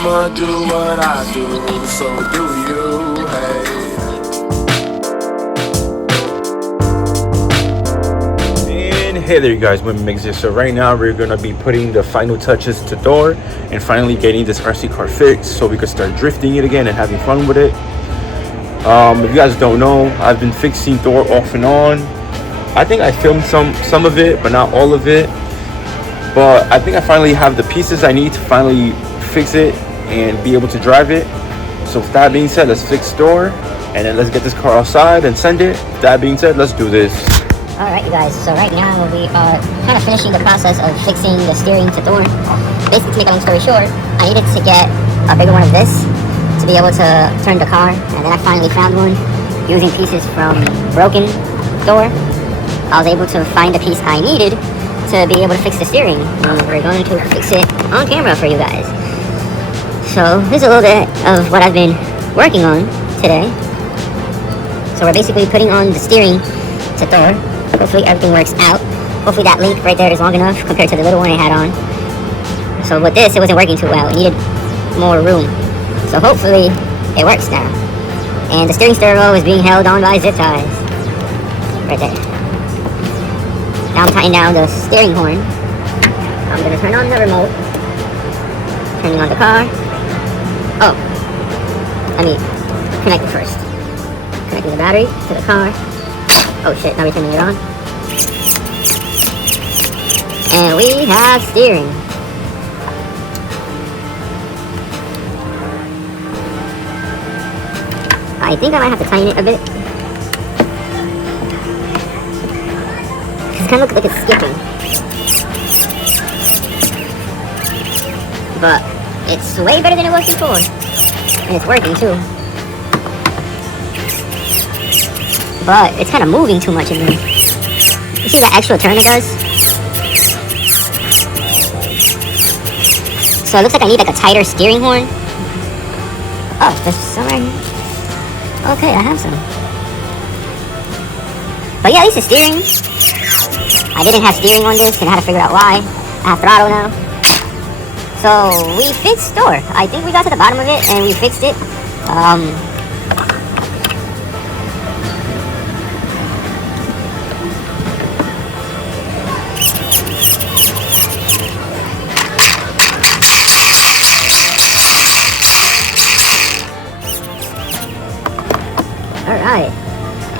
I'ma do what I do, so do you, hey. And hey there you guys, Women Mix here. So right now we're gonna be putting the final touches to Thor and finally getting this RC car fixed so we could start drifting it again and having fun with it. If you guys don't know, I've been fixing Thor off and on. I think I filmed some of it, but not all of it. But I think I finally have the pieces I need to finally fix it and be able to drive it. So with that being said, let's fix Thor and then let's get this car outside and send it. With that being said, let's do this. Alright you guys, so right now we are kind of finishing the process of fixing the steering to Thor. Basically, to make a long story short, I needed to get a bigger one of this to be able to turn the car, and then I finally found one using pieces from broken Thor. I was able to find the piece I needed to be able to fix the steering, and we're going to fix it on camera for you guys. So here's a little bit of what I've been working on today. So we're basically putting on the steering to Thor. Hopefully everything works out. Hopefully that link right there is long enough compared to the little one I had on. So with this, it wasn't working too well. It needed more room. So hopefully it works now. And the steering servo is being held on by zip ties. Right there. Now I'm tightening down the steering horn. I'm going to turn on the remote. Turning on the car. Oh. Let me connect it first. Connecting the battery to the car. Oh shit, now we're turning it on. And we have steering. I think I might have to tighten it a bit. It kind of looks like it's skipping. But it's way better than it was before. And it's working too. But it's kind of moving too much in there. You see that extra turn it does? So it looks like I need like a tighter steering horn. Oh, there's some right here. Okay, I have some. But yeah, at least the steering. I didn't have steering on this and I had to figure out why. I have throttle now. So we fixed Thor. I think we got to the bottom of it and we fixed it. Alright.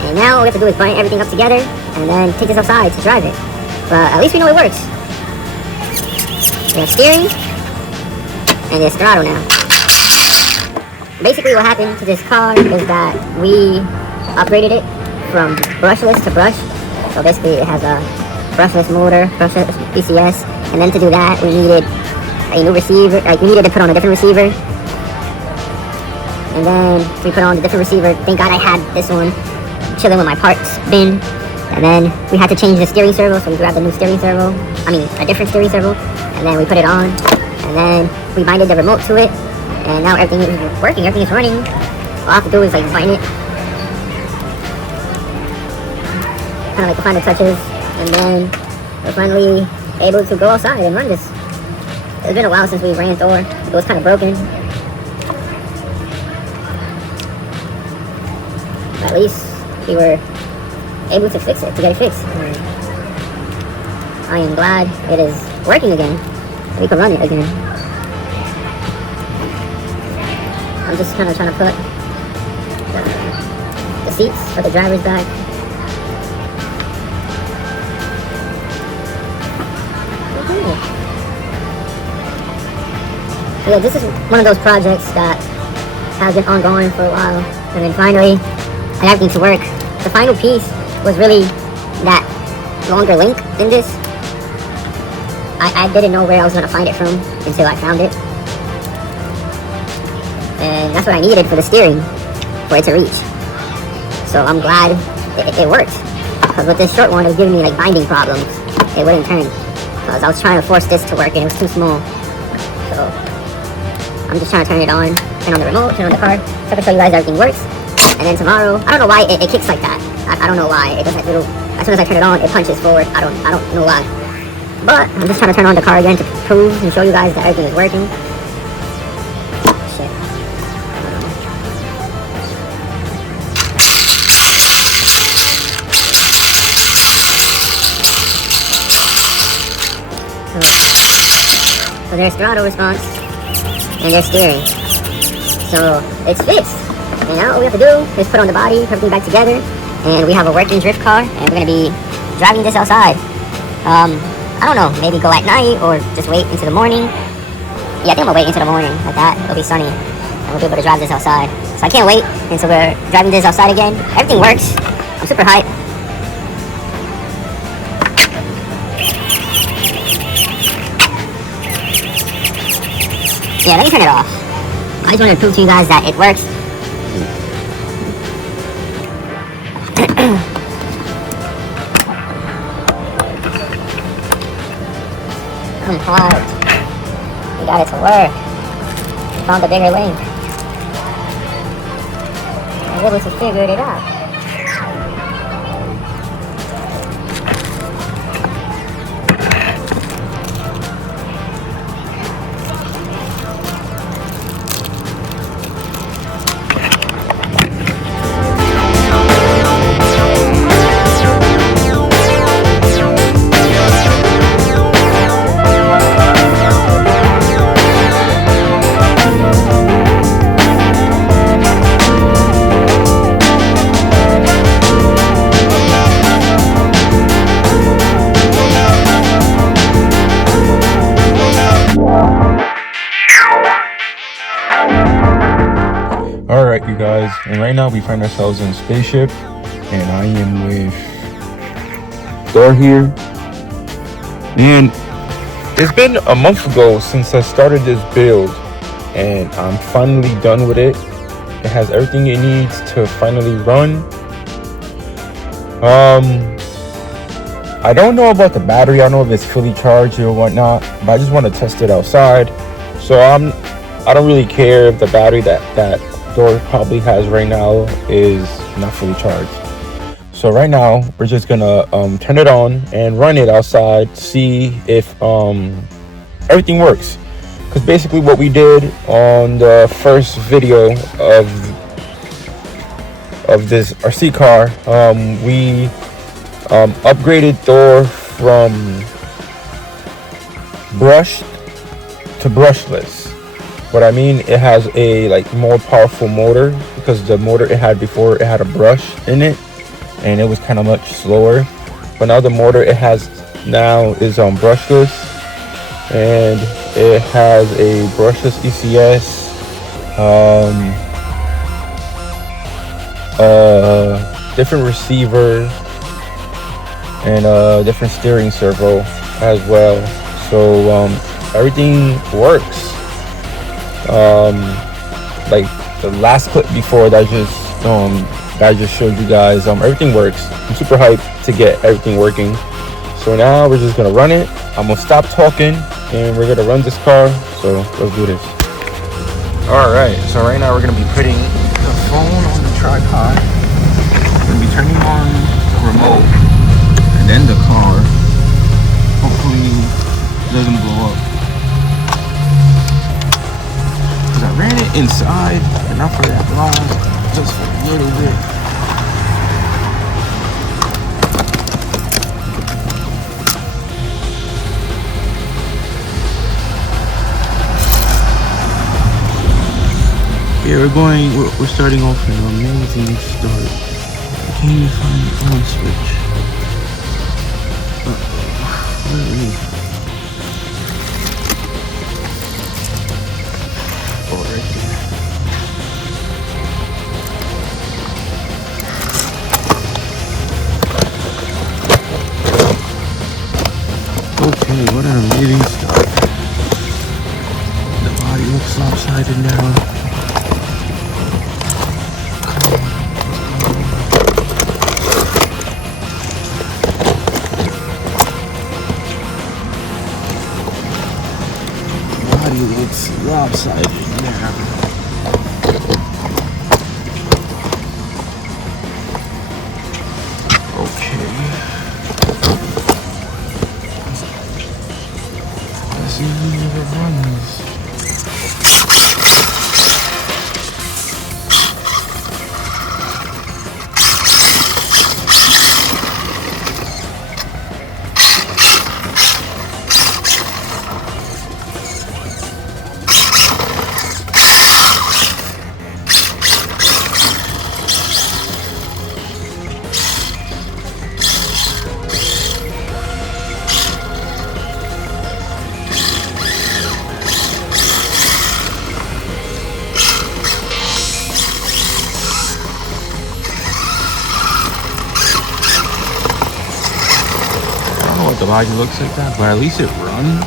And now all we have to do is bind everything up together and then take this outside to drive it. But at least we know it works. We have steering and there's throttle now. Basically what happened to this car is that we upgraded it from brushless to brush. So basically it has a brushless motor, brushless PCS, and then to do that we needed a new receiver, like we needed to put on a different receiver. And then we put on the different receiver. Thank God I had this one chilling with my parts bin. And then we had to change the steering servo, so we grabbed a new steering servo. I mean, a different steering servo. And then we put it on. And then we binded the remote to it. And now everything is working, everything is running. All I have to do is like bind it. Kind of like the final touches. And then we're finally able to go outside and run this. It's been a while since we ran Thor. It was kind of broken. At least we were able to fix it, to get it fixed. And I am glad it is working again. We can run it again. I'm just kind of trying to put the seats for the driver's back. Okay. So yeah, this is one of those projects that has been ongoing for a while. And then finally, and everything to work. The final piece was really that longer link in this. I didn't know where I was going to find it from until I found it. And that's what I needed for the steering, for it to reach. So I'm glad it worked. Because with this short one, it was giving me like binding problems. It wouldn't turn. Because I was trying to force this to work and it was too small. So I'm just trying to turn it on. Turn on the remote, turn on the car. So I can show you guys everything works. And then tomorrow, I don't know why it kicks like that. I don't know why. It does that little, as soon as I turn it on, it punches forward. I don't know why. But I'm just trying to turn on the car again to prove and show you guys that everything is working. So there's throttle response and there's steering. So it's fixed. And now all we have to do is put on the body, put everything back together, and we have a working drift car, and we're gonna be driving this outside. I don't know, maybe go at night or just wait into the morning. Yeah, I think I'm gonna wait into the morning like that. It'll be sunny and we'll be able to drive this outside. So I can't wait until we're driving this outside again. Everything works. I'm super hyped. Yeah, let me turn it off. I just wanted to prove to you guys that it works. I'm hyped. We got it to work. Found a bigger link. I was able to figure it out. Alright, you guys, and right now we find ourselves in a spaceship, and I am with Thor here. And it's been a month ago since I started this build, and I'm finally done with it. It has everything it needs to finally run. I don't know about the battery. I don't know if it's fully charged or whatnot, but I just want to test it outside. So I don't really care if the battery that Thor probably has right now is not fully charged. So right now we're just gonna turn it on and run it outside, see if everything works. Because basically what we did on the first video of this RC car, we upgraded Thor from brushed to brushless. What I mean, it has a more powerful motor, because the motor it had before, it had a brush in it and it was kind of much slower. But now the motor it has now is brushless, and it has a brushless ECS, different receiver, and a different steering servo as well. So everything works. Like the last clip before that I just showed you guys, everything works. I'm super hyped to get everything working. So now we're just gonna run it. I'm gonna stop talking and we're gonna run this car. So let's do this. All right, so right now we're gonna be putting the phone on the tripod. We're gonna be turning on the remote and then the car. Hopefully it doesn't blow up. I ran it inside, but not for that long, just for a little bit. Yeah, we're starting off an amazing start. I can't even find the on switch. Where is it? Okay, what an amazing start. The body looks lopsided now. The body looks lopsided now. body looks like that, but at least it runs.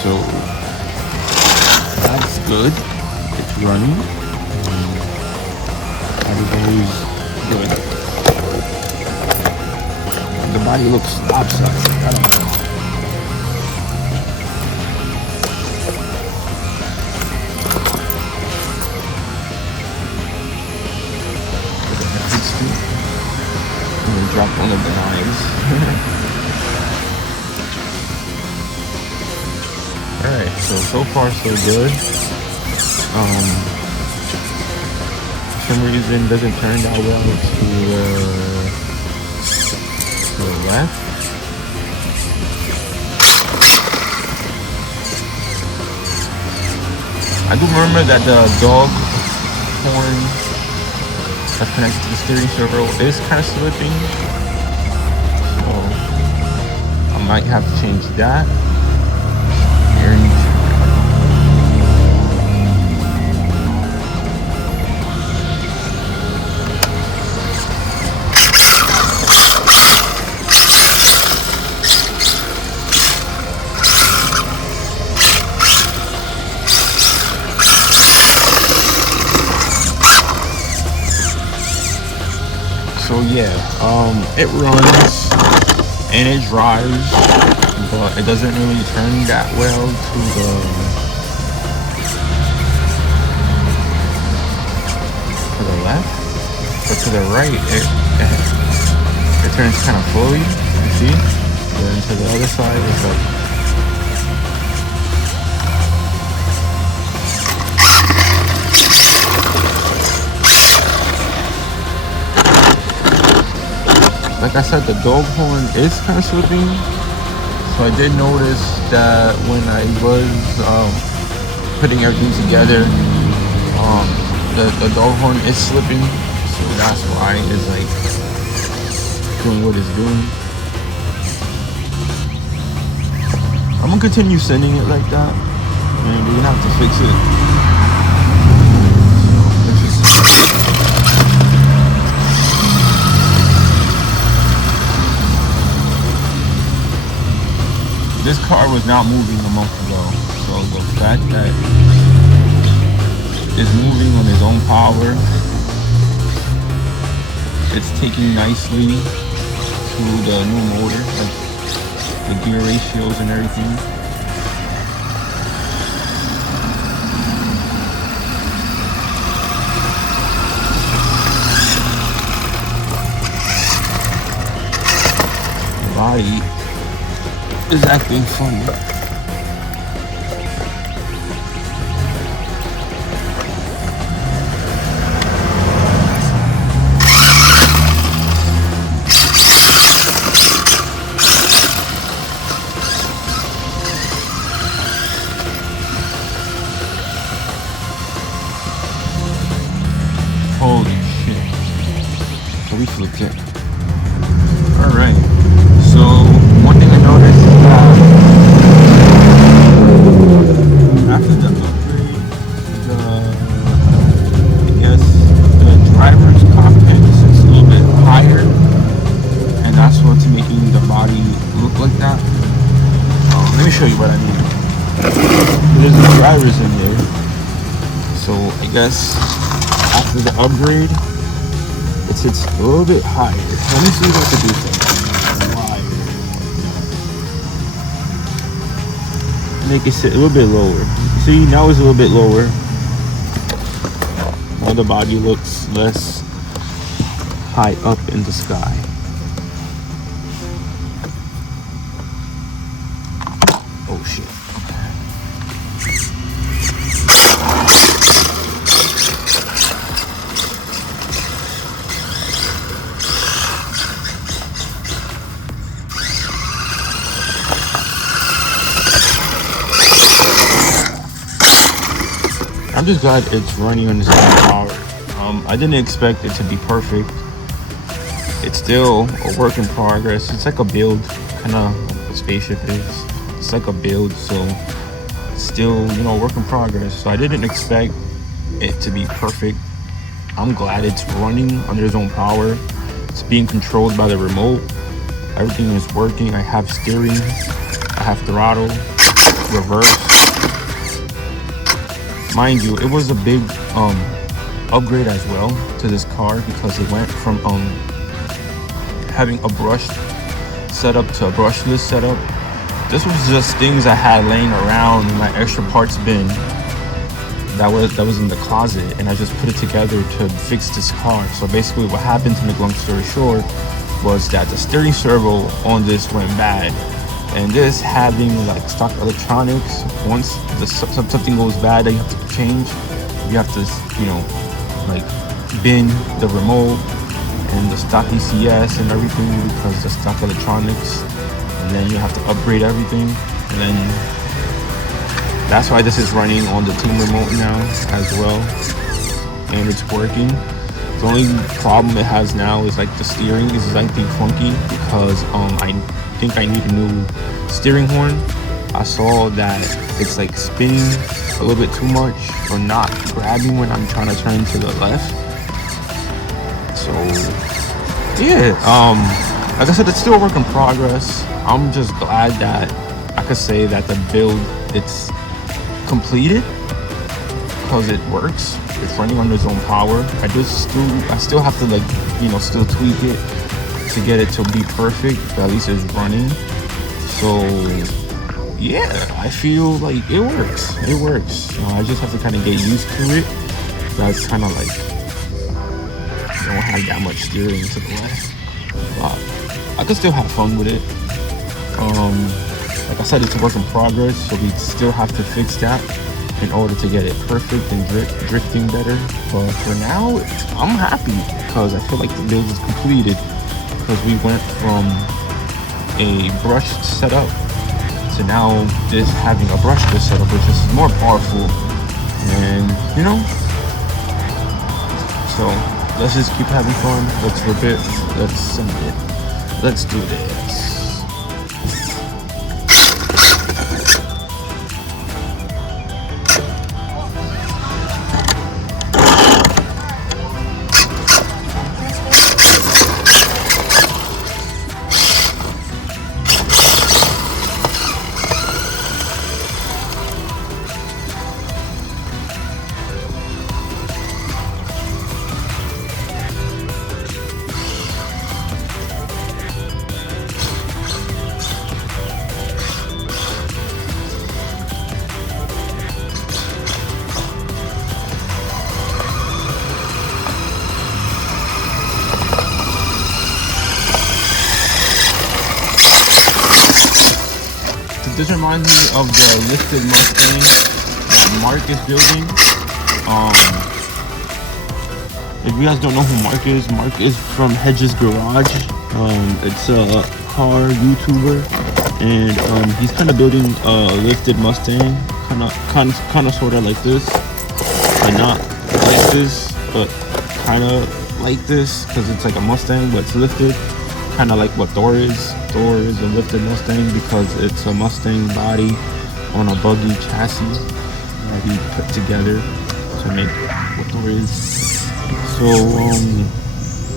So that's good. It's running. Everybody's good. The body looks lopsided. I don't know. I'm gonna drop one of the knives. Alright, so far so good. For some reason doesn't turn out well to the left. I do remember that the dog horn that's connected to the steering servo is kind of slipping, so I might have to change that. So yeah, it runs and it drives, but it doesn't really turn that well to the left, but to the right it turns kind of fully, you see? Then to the other side it's like like I said, the dog horn is kind of slipping, so I did notice that when I was putting everything together, the dog horn is slipping, so that's why it's like doing what it's doing. I'm gonna continue sending it like that, and we're gonna have to fix it. This car was not moving a month ago, so the fact that it's moving on its own power, it's taking nicely to the new motor, like the gear ratios and everything. The body is acting funny. Holy shit. So we flipped it. Alright. So one thing I noticed is that after the upgrade, I guess the driver's cockpit is a little bit higher, and that's what's making the body look like that. Let me show you what I mean. There's the drivers in there, so I guess after the upgrade, it sits a little bit higher. Let me see if I can do something. Make it sit a little bit lower. See, now it's a little bit lower. Now the body looks less high up in the sky. Oh shit. I'm just glad it's running on this power. I didn't expect it to be perfect. It's still a work in progress. It's like a build, kind of like the spaceship is. It's like a build, so it's still, you know, work in progress. So I didn't expect it to be perfect. I'm glad it's running under its own power. It's being controlled by the remote. Everything is working. I have steering, I have throttle, reverse. Mind you, it was a big upgrade as well to this car because it went from having a brush setup to a brushless setup. This was just things I had laying around in my extra parts bin that was in the closet, and I just put it together to fix this car. So basically what happened, to make long story short, was that the steering servo on this went bad, and this having like stock electronics, once something goes bad that you have to change, you have to, you know, like bin the remote and the stock ECS and everything because the stock electronics, and then you have to upgrade everything. And then that's why this is running on the team remote now as well, and it's working. The only problem it has now is like the steering is slightly funky because I think I need a new steering horn. I saw that it's like spinning a little bit too much or not grabbing when I'm trying to turn to the left. So yeah, like I said, it's still a work in progress. I'm just glad that I could say that the build, it's completed because it works. It's running on its own power. I still have to, like, you know, still tweak it to get it to be perfect, but at least it's running. So yeah, I feel like it works. You know, I just have to kind of get used to it. That's kind of like, don't have that much steering to the left, but I could still have fun with it. Like I said, it's a work in progress, so we still have to fix that in order to get it perfect and drifting better. But for now, I'm happy because I feel like the build is completed, because we went from a brushed setup to now this having a brushless setup, which is more powerful, and you know, so let's just keep having fun. Let's rip it. Let's send it. Let's do this. This reminds me of the lifted Mustang that Mark is building. If you guys don't know who Mark is from Hedges Garage. It's a car YouTuber, and he's kind of building a lifted Mustang, kind of sort of like this, but not like this, but kind of like this, because it's like a Mustang but it's lifted. Kind of like what Thor is. Thor is a lifted Mustang because it's a Mustang body on a buggy chassis that he put together to make what Thor is. So,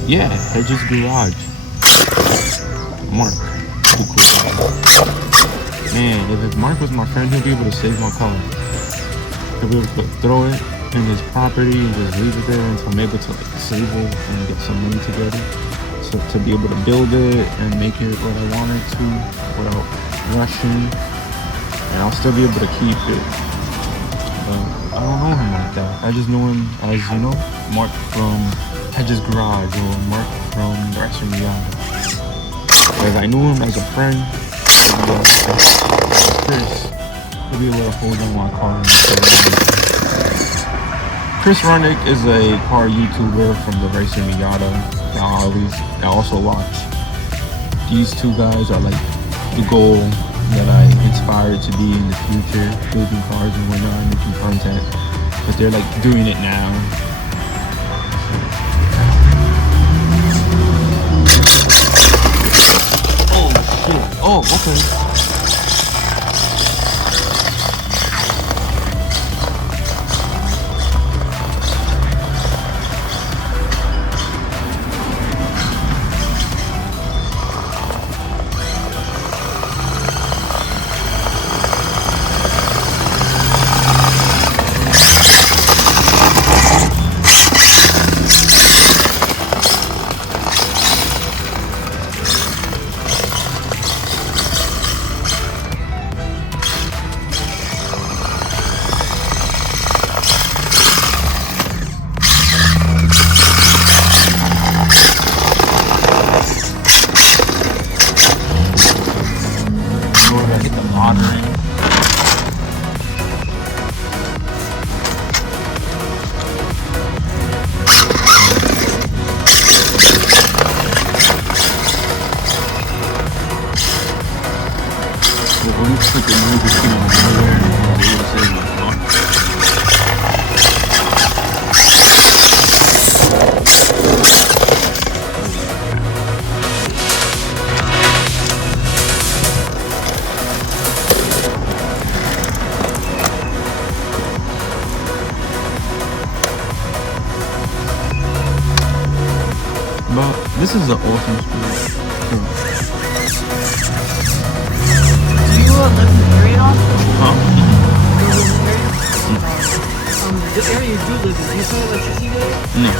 yeah, Hedges Garage. Mark. Cool guy. Man, if Mark was my friend, he'll be able to save my car. He'll be able to throw it in his property and just leave it there until I'm able to like save it and get some money together. So to be able to build it and make it what I want it to without rushing, and I'll still be able to keep it. I don't know him like that. I just know him as, you know, Mark from Hedges Garage or Mark from Racing Miata. Because I knew him as a friend, Chris, he'll be able to hold on my car. Chris Runnick is a car YouTuber from the Racing Miata. I also watch. These two guys are like the goal that I inspired to be in the future, building cars and whatnot, making content. But they're like doing it now. Oh shit! Oh, okay. This is an awesome school. Do you live in the area? Huh? Do you live in the area? The area you do live in, do you pay electricity there? No.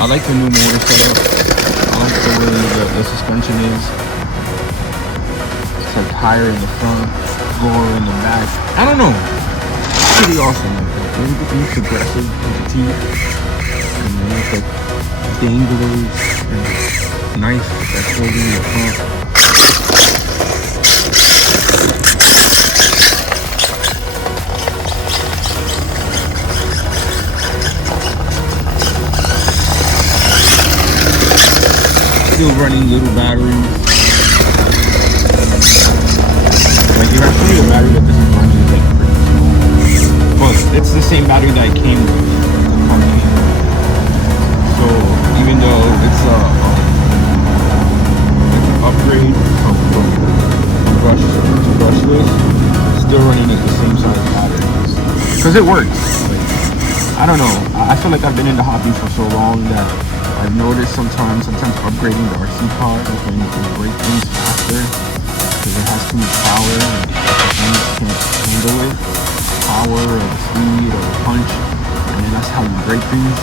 I like the new motor setup. I like the way the suspension is. It's like higher in the front, lower in the back. I don't know. It's pretty awesome like that. Everything's progressive with the teeth. And then it's like danglers and nice that's holding in the front. Still running little batteries. Like you have to be a battery that this is running like pretty small. But it's the same battery that I came with the company. So even though it's an upgrade from brush to brushless, it's still running at the same size batteries. Because it works. Like, I don't know. I feel like I've been in the hobby for so long that I've noticed sometimes upgrading the RC car is when you can break things faster because it has too much power and the things can't handle it. Power or the speed or the punch, and then that's how you break things.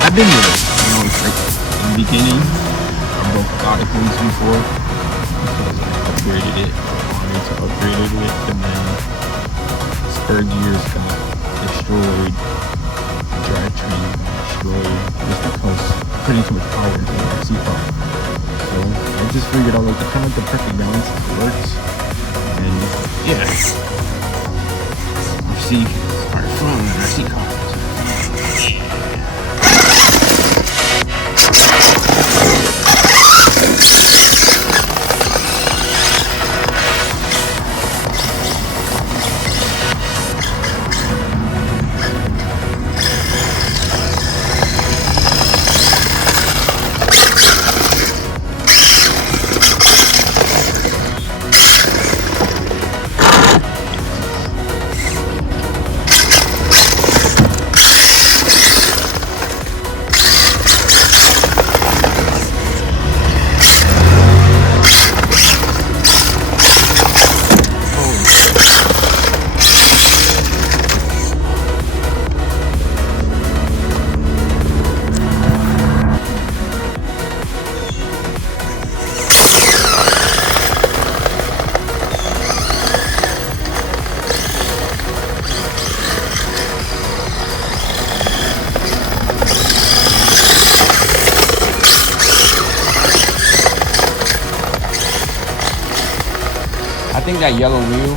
I've been there, it's like in the beginning, I broke a lot of things before because I upgraded it, wanted to upgrade it, and then spur gears got destroyed, the drivetrain got destroyed, just because putting too much power into the RC car. So I just figured out like the kind of the perfect balance if it works, and yeah. RC are fun, RC cars. I think that yellow wheel,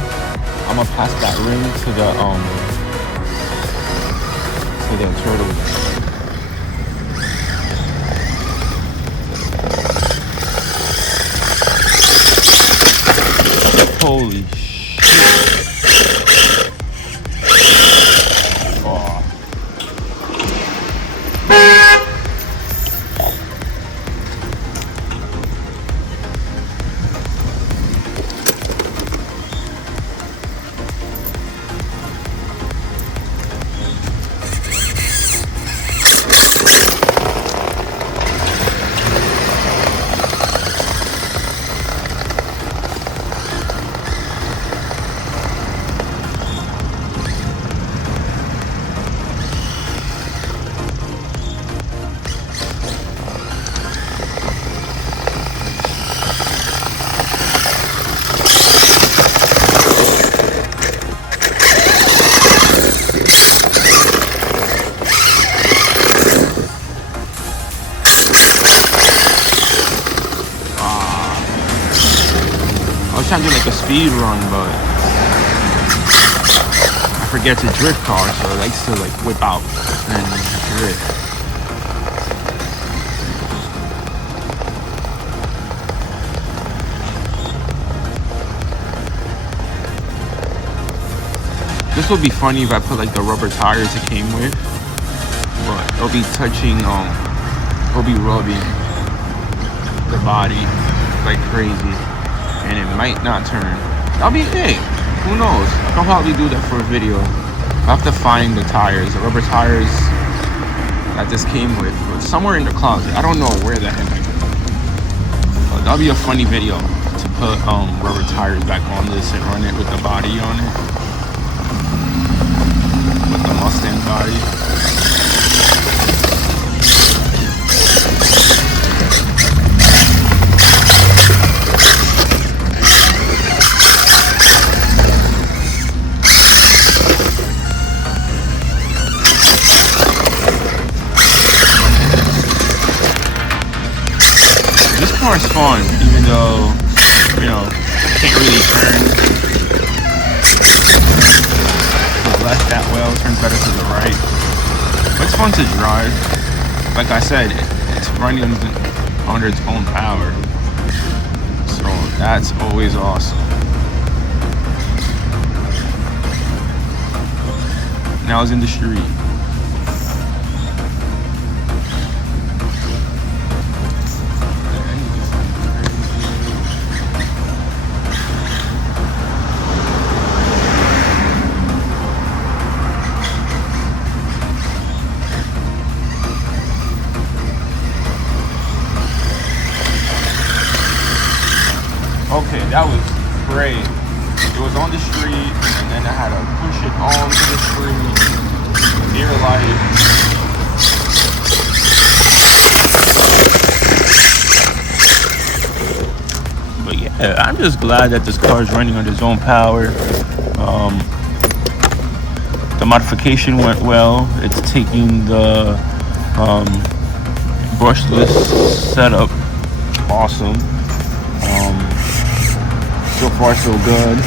I'm gonna pass that ring to the turtle. Holy shit. Oh. trying to do like a speed run, but I forget to drift car, so I likes to like whip out and drift. This would be funny if I put like the rubber tires it came with, but it'll be touching, it'll be rubbing the body like crazy, and it might not turn. That'll be, hey, who knows? I'll probably do that for a video. I have to find the tires, the rubber tires that this came with, but somewhere in the closet. I don't know where the heck I got it. But that'll be a funny video to put rubber tires back on this and run it with the body on it. With the Mustang body. This car is fun, even though, you know, can't really turn. Left that well, turns better to the right. But it's fun to drive. Like I said, it's running under its own power. So that's always awesome. Now it's in the street. Okay, that was great. It was on the street, and then I had to push it onto the street, near light. But yeah, I'm just glad that this car is running on its own power. The modification went well. It's taking the brushless setup awesome. So far so good.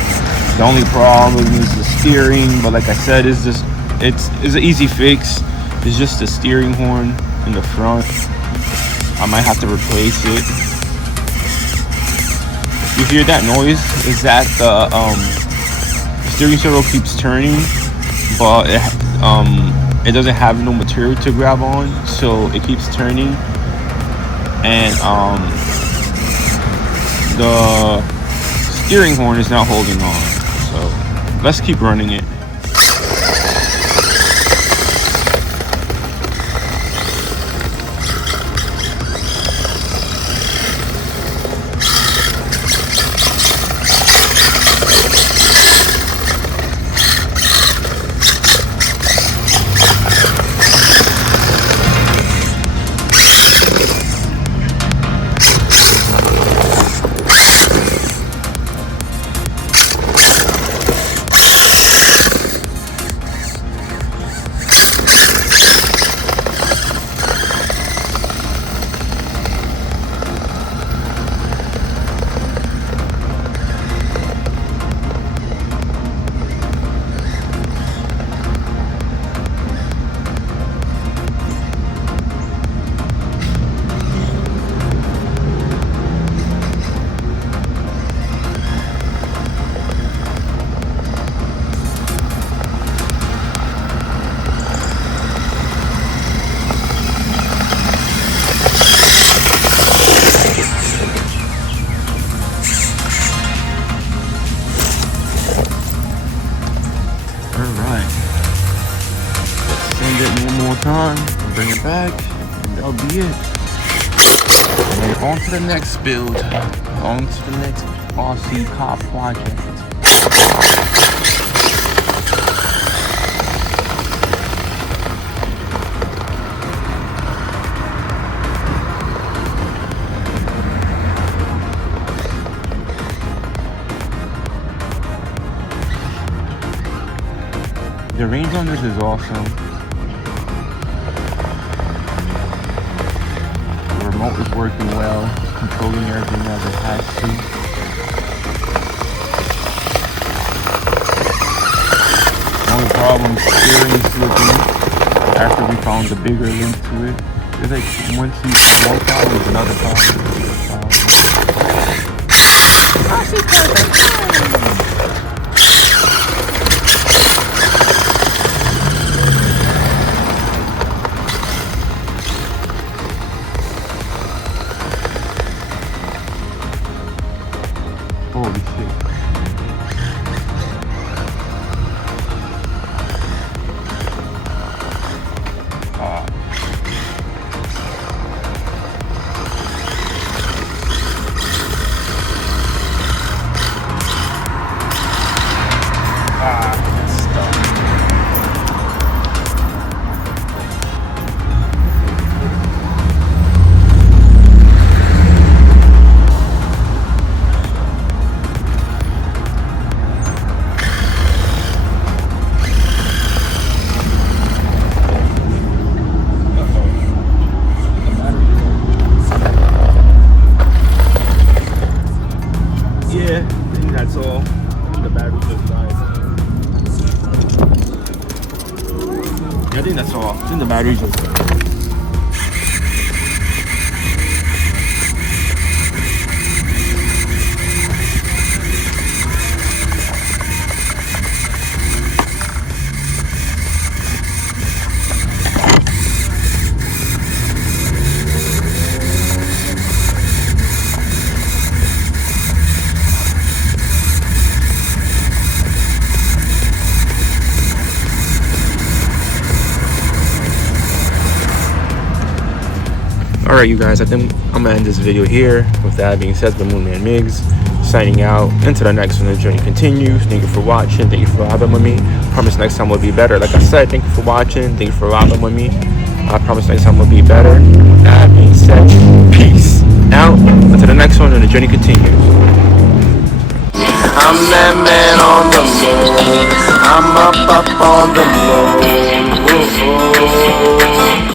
The only problem is the steering, but like I said, it's an easy fix. It's just the steering horn in the front. I might have to replace it. You hear that noise? Is that the steering circle keeps turning, but it doesn't have no material to grab on, so it keeps turning, and the steering horn is not holding on. So let's keep running it. Time, bring it back, and that'll be it. And on to the next build, on to the next Aussie car project. The range on this is awesome. Remote is working well, controlling everything as it has to. only problem, steering slipping. After we found the bigger link to it, it's like once you one problem, there's another problem. Holy shit. Yeah, I think that's all. The battery just died. Yeah, I think that's all. I think the battery just died. Alright, you guys, I think I'm gonna end this video here. With that being said, the Moonman Migs signing out. Until the next one, the journey continues. Thank you for watching. Thank you for vibing with me. Promise next time will be better. Like I said, thank you for watching. Thank you for vibing with me. I promise next time will be better. With that being said, peace out. Until the next one, and the journey continues. I'm that man on the moon. I'm up on the moon. Whoa, whoa.